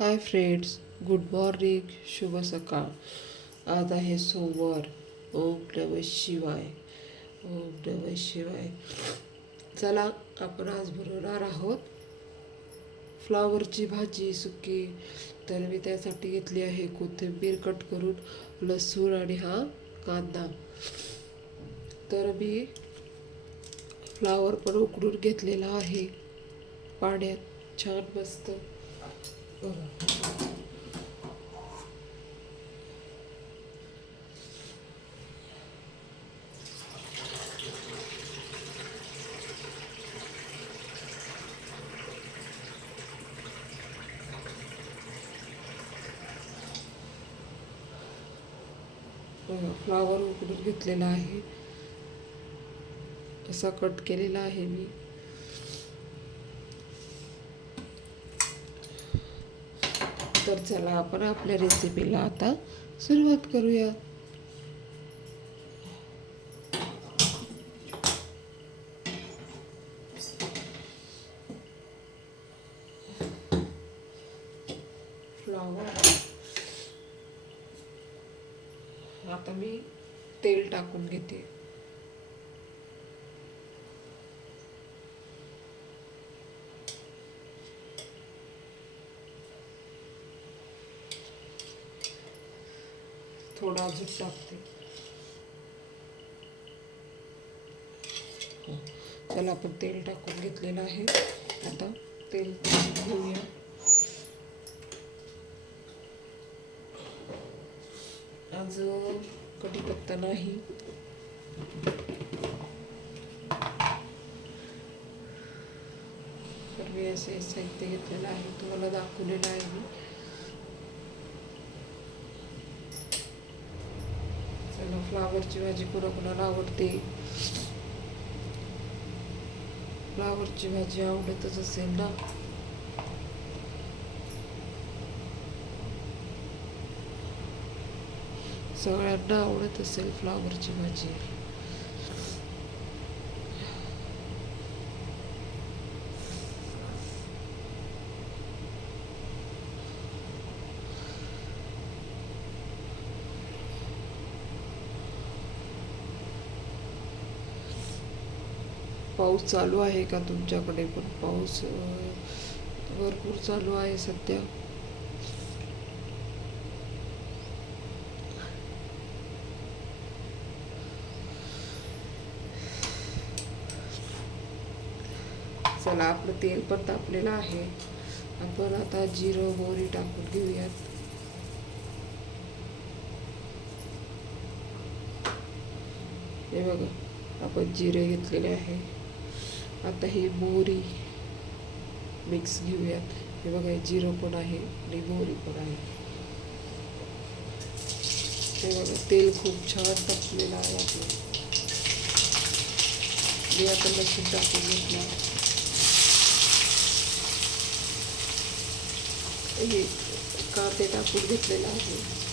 Hi friends good morning शुभ सकाळ. आज आहे सोमवार. ओम नम शिवाय. ओम नम शिवाय. चला आपण आज बनवणार आहोत फ्लावरची भाजी सुकी. तर मी त्यासाठी घेतली आहे कोथिंबीर कट करून लसूण आणि हा कांदा. तर मी फ्लावर पण उकडून घेतलेला आहे. पाण्यात छान मस्त फ्लावर उकडून घेतलेला आहे. असा कट केलेला आहे मी. तर चला आपण आपल्या रेसिपीला आता सुरुवात करूया. फ्लॉवर आता मी तेल टाकून घेते. थोडा अजून टाकते. हो, त्याला आपण तेल टाकून घेतलेलं आहे. आता तेल घेऊया. आज कढीपत्ता नाही. तर मी असे साहित्य घेतलेलं आहे तुम्हाला दाखवलेलं आहे मी चला फ्लावरची भाजी कोणाकोणाला आवडते? फ्लावरची भाजी आवडतच असेल ना? सगळ्यांना आवडत असेल फ्लावरची भाजी. पाऊस चालू आहे का तुमच्याकडे? पण पाऊस भरपूर चालू आहे सध्या. चला आपलं तेल पण तापलेलं आहे. आपण आता जिरं मोहरी टाकून घेऊयात. हे बघा आपण जिरे घेतलेले आहे. आता ही मोहरी मिक्स घेऊयात. हे बघा जिरं पण आहे आणि मोहरी पण आहे. हे बघा, तेल खूप छान तापलेलं आहे आपलं. मी आता टाकून घेतला. हे टाकून आहे.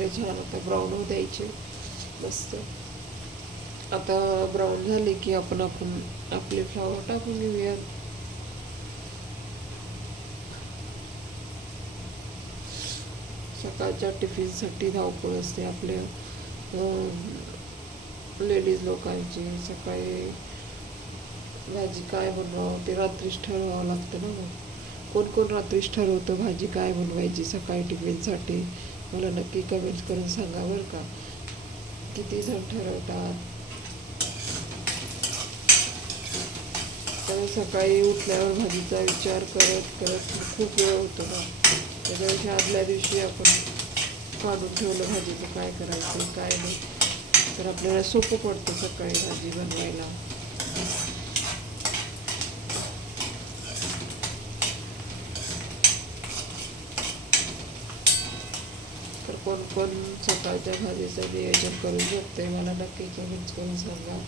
कांदे छान आता ब्राऊन होऊ द्यायचे. मस्त. आता ब्राऊन झाले की आपण आपण आपले फ्लावर टाकून घेऊयात सकाळच्या टिफिनसाठी धावपळ असते आपल्या. लेडीज लोकांची. सकाळी भाजी काय बनवावं? ते रात्रीच ठरवावं लागतं ना मग कोण कोण रात्रीच ठरवतं भाजी काय बनवायची सकाळी टिफिनसाठी? मला नक्की कमेंट करून सांगा बरं का. किती जण ठरवतात? तर सकाळी उठल्यावर भाजीचा विचार करत करत खूप वेळ होतो ना. त्याच्यापेक्षा आदल्या दिवशी आपण काढून ठेवलं भाजीचं काय करायचं काय नाही. तर आपल्याला सोपं पडतं सकाळी भाजी बनवायला. कोणकोण कोण सकाळच्या भाजीचं नियोजन करून शकते मला नक्की कमेंट्स करून सांगा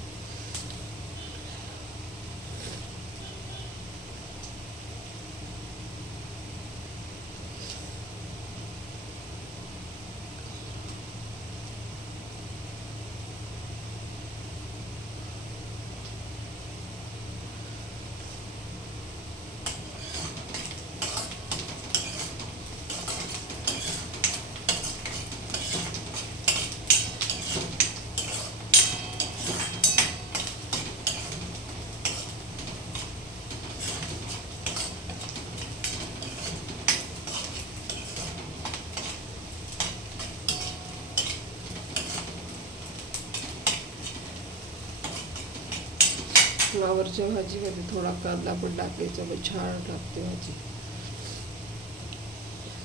फ्लावरच्या भाजीमध्ये थोडा कांदा पण टाकायचा मग छान लागते भाजी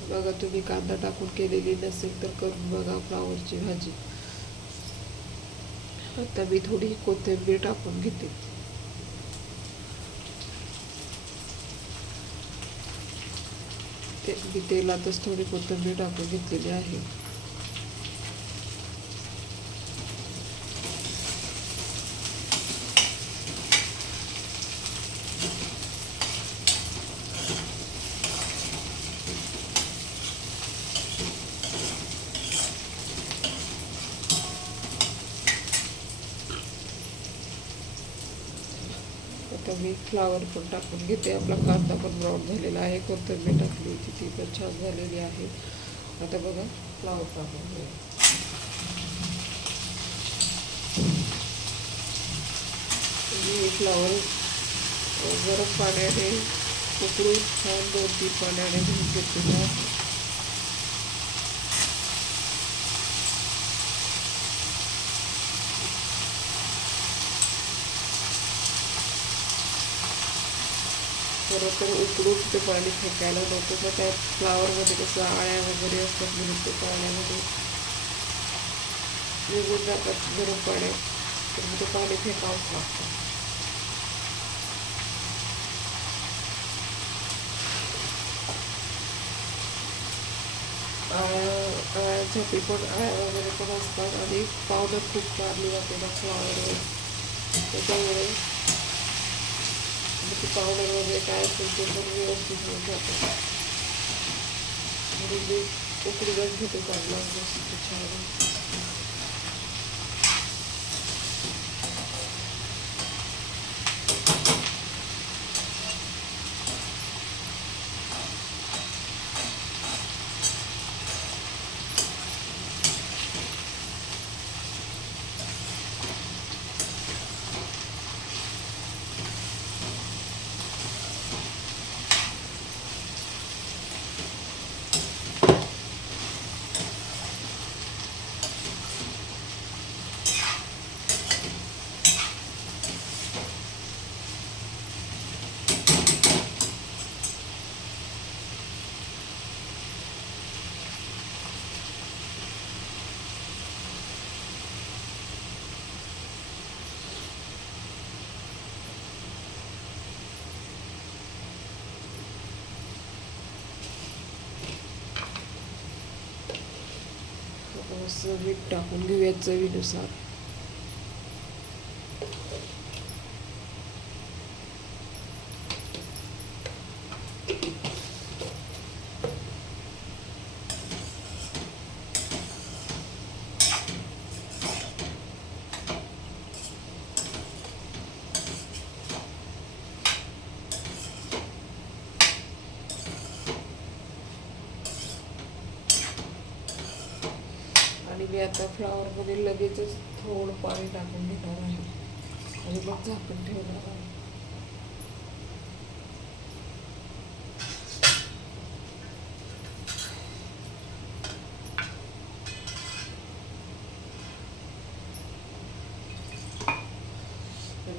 बघा तुम्ही कांदा टाकून केलेली नसेल तर करून बघा फ्लावरची भाजी. आता मी थोडी कोथिंबीर टाकून घेते. ते मी तेलातच थोडी कोथिंबीर टाकून घेतलेली आहे. आता मी फ्लावर पण टाकून घेते. आपला कांदा पण ब्राऊन झालेला आहे. कोथिंबीर टाकली होती. ती पण छान झालेली आहे. आता बघा फ्लावर टाकून घेऊ फ्लावर गरम पाण्याने उकळून छान दोन तीन पाण्याने घेऊन घेते आहे तर उकडून ते पाणी फेकायला नको तर त्या फ्लावरमध्ये कसं आळ्या वगैरे असतात म्हणून ते पाण्यामध्ये निघून जातात गरम पाण्यात तर मग ते पाणी फेकावंच लागतं. आळ्या आळ्यांसाठी पण आळ्या वगैरे पण असतात आणि पावडर खूप मारली जाते त्या फ्लावरवर. त्याच्यामुळे मग ते पावडर वगैरे काय असेल ते पण व्यवस्थित होऊन जातं म्हणून मी उकडूनच घेते छान असं मीठ टाकून घेऊयात चवीनुसार आणि मी आता फ्लावरमध्ये लगेचच थोडं पाणी टाकून घेणार आहे. आणि मग झाकून ठेवणार आहे.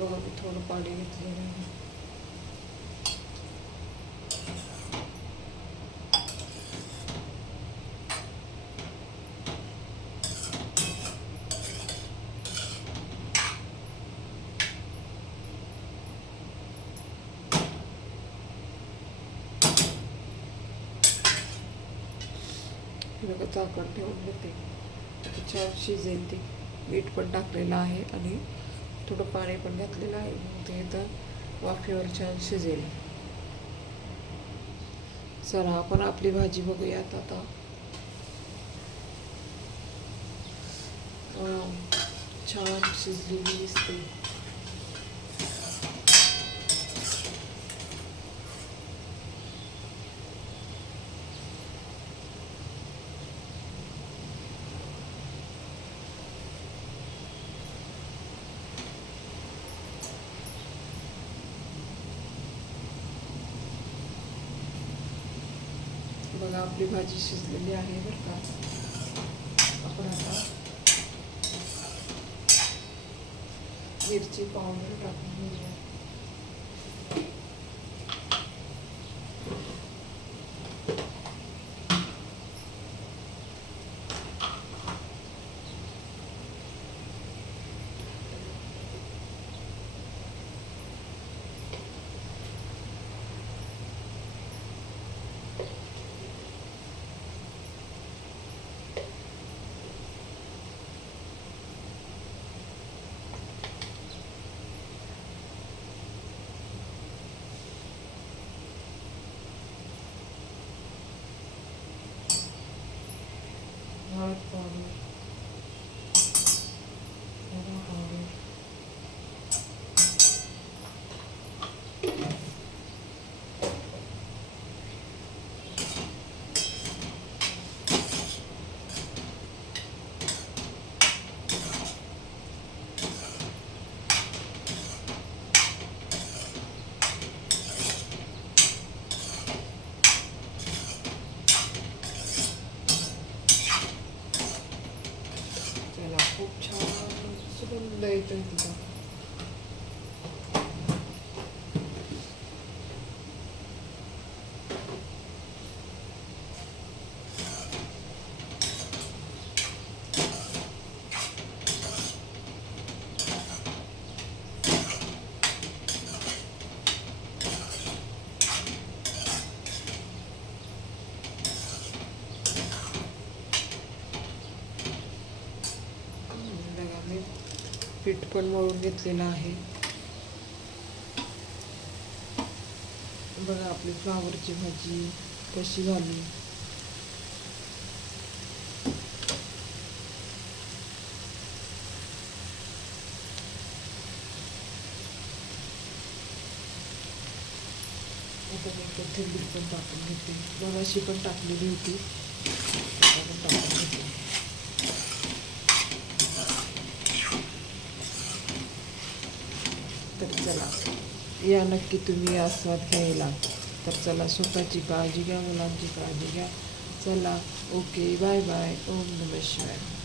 बघा मी थोडं पाणी घेतलेलं आहे हे बघा झाकण ठेवून घेते आता छान शिजेल ती मीठ पण टाकलेलं आहे आणि थोडं पाणी पण घातलेलं आहे. मग ते तर वाफेवर छान शिजेल. चला आपण आपली भाजी बघूयात आता. छान शिजलेली दिसते. बघा आपली भाजी शिजलेली आहे बरं का. आपण आता मिरची पावडर टाकून घेऊया हळद पावडर धना पावडर त्याला खूप छान सुगंध येतोय तिचा बघा मी पीठ पण मळून घेतलेलं आहे. बघा आपली फ्लावरची भाजी कशी झाली. आता मी कोथिंबीर पण टाकून घेते. मगाशी पण टाकलेली होती आता पण टाकून घेते तर चला या नक्की तुम्ही आस्वाद घ्यायला. तर चला स्वतःची काळजी घ्या मुलांची काळजी घ्या. चला ओके बाय बाय. ओम नमः शिवाय.